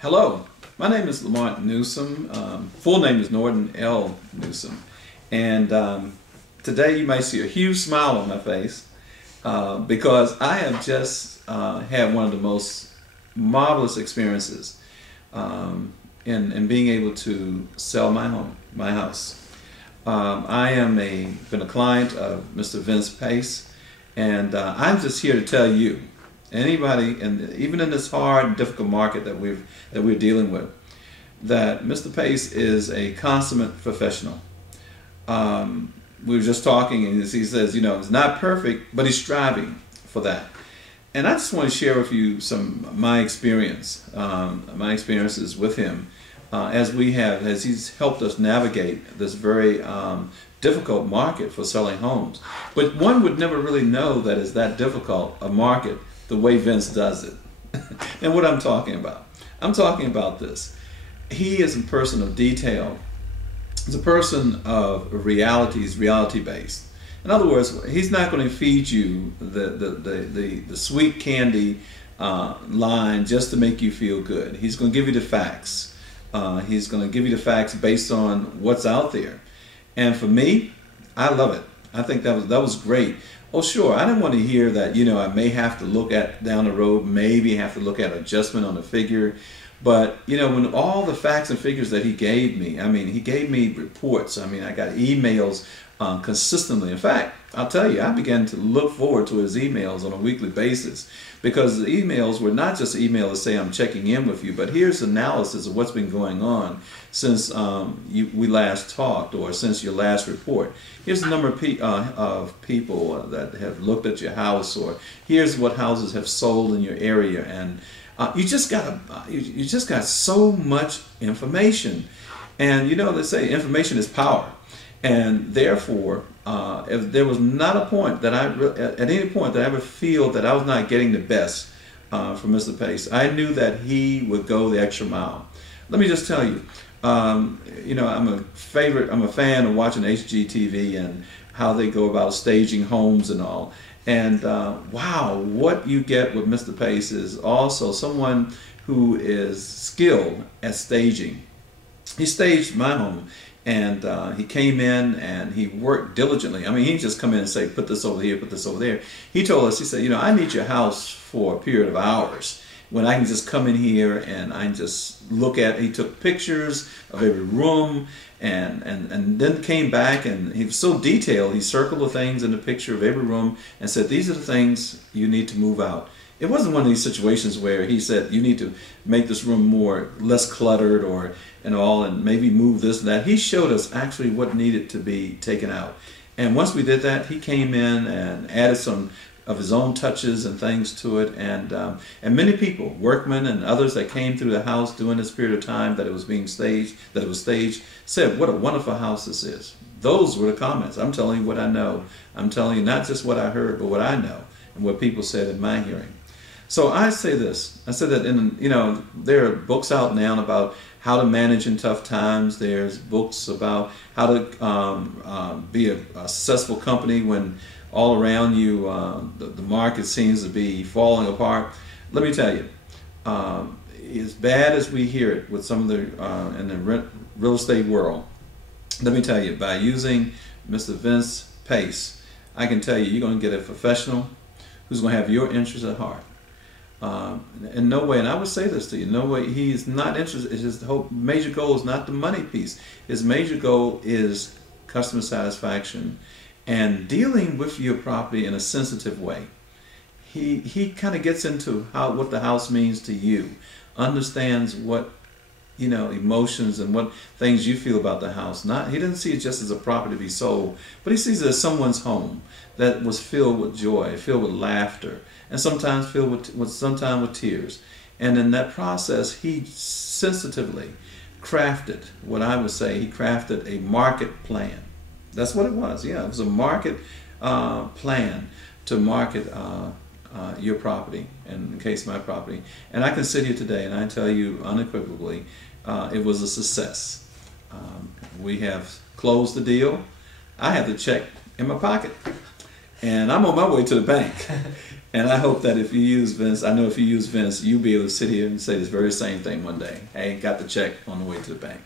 Hello, my name is LaMonte Newsome. Full name is Norton L. Newsome. And today you might see a huge smile on my face because I have just had one of the most marvelous experiences in being able to sell my home, my house. I am been a client of Mr. Vince Pace, and I'm just here to tell you, anybody, and even in this hard, difficult market that we're dealing with, that Mr. Pace is a consummate professional. We were just talking, and he says, you know, it's not perfect, but he's striving for that. And I just want to share with you some of my experiences with him as he's helped us navigate this very difficult market for selling homes. But one would never really know that it's that difficult a market the way Vince does it. And what I'm talking about this. He is a person of detail. He's a person of reality. He's reality based. In other words, he's not going to feed you the sweet candy line just to make you feel good. He's going to give you the facts. He's going to give you the facts based on what's out there. And for me, I love it. I think that was great. Oh, sure, I didn't want to hear that, you know, I may have to look at down the road, maybe have to look at adjustment on the figure. But, you know, when all the facts and figures that he gave me, I mean, he gave me reports. I mean, I got emails consistently. In fact, I'll tell you, I began to look forward to his emails on a weekly basis, because the emails were not just emails to say I'm checking in with you, but here's analysis of what's been going on since we last talked, or since your last report. Here's the number of people that have looked at your house, or here's what houses have sold in your area, and you just got so much information. And you know, they say information is power. And therefore, if there was not a point that at any point that I would feel that I was not getting the best from Mr. Pace, I knew that he would go the extra mile. Let me just tell you, you know, I'm a fan of watching HGTV and how they go about staging homes and all. And wow, what you get with Mr. Pace is also someone who is skilled at staging. He staged my home. And he came in and he worked diligently. I mean, he didn't just come in and say, put this over here, put this over there. He told us, he said, you know, I need your house for a period of hours when I can just come in here and I can just look at, he took pictures of every room and then came back, and he was so detailed, he circled the things in the picture of every room and said, these are the things you need to move out. It wasn't one of these situations where he said you need to make this room less cluttered and maybe move this and that. He showed us actually what needed to be taken out. And once we did that, he came in and added some of his own touches and things to it. And many people, workmen and others that came through the house during this period of time that it was being staged, said, what a wonderful house this is. Those were the comments. I'm telling you what I know. I'm telling you not just what I heard, but what I know and what people said in my hearing. So I say this, I said that there are books out now about how to manage in tough times. There's books about how to be a successful company when all around you the market seems to be falling apart. Let me tell you, as bad as we hear it with some of the in the real estate world, let me tell you, by using Mr. Vince Pace, I can tell you, you're going to get a professional who's going to have your interests at heart. In no way, and I would say this to you, no way, he's not interested. His whole major goal is not the money piece. His major goal is customer satisfaction and dealing with your property in a sensitive way. He kind of gets into what the house means to you, understands what, you know, emotions and what things you feel about the house. He doesn't see it just as a property to be sold, but he sees it as someone's home that was filled with joy, filled with laughter, and sometimes filled with tears. And in that process, he sensitively crafted, what I would say, he crafted a market plan. That's what it was. Yeah, it was a market plan to market your property, in the case my property. And I can sit here today and I tell you unequivocally, it was a success. We have closed the deal. I have the check in my pocket, and I'm on my way to the bank. And I hope that if you use Vince, I know if you use Vince, you'll be able to sit here and say this very same thing one day. Hey, got the check on the way to the bank.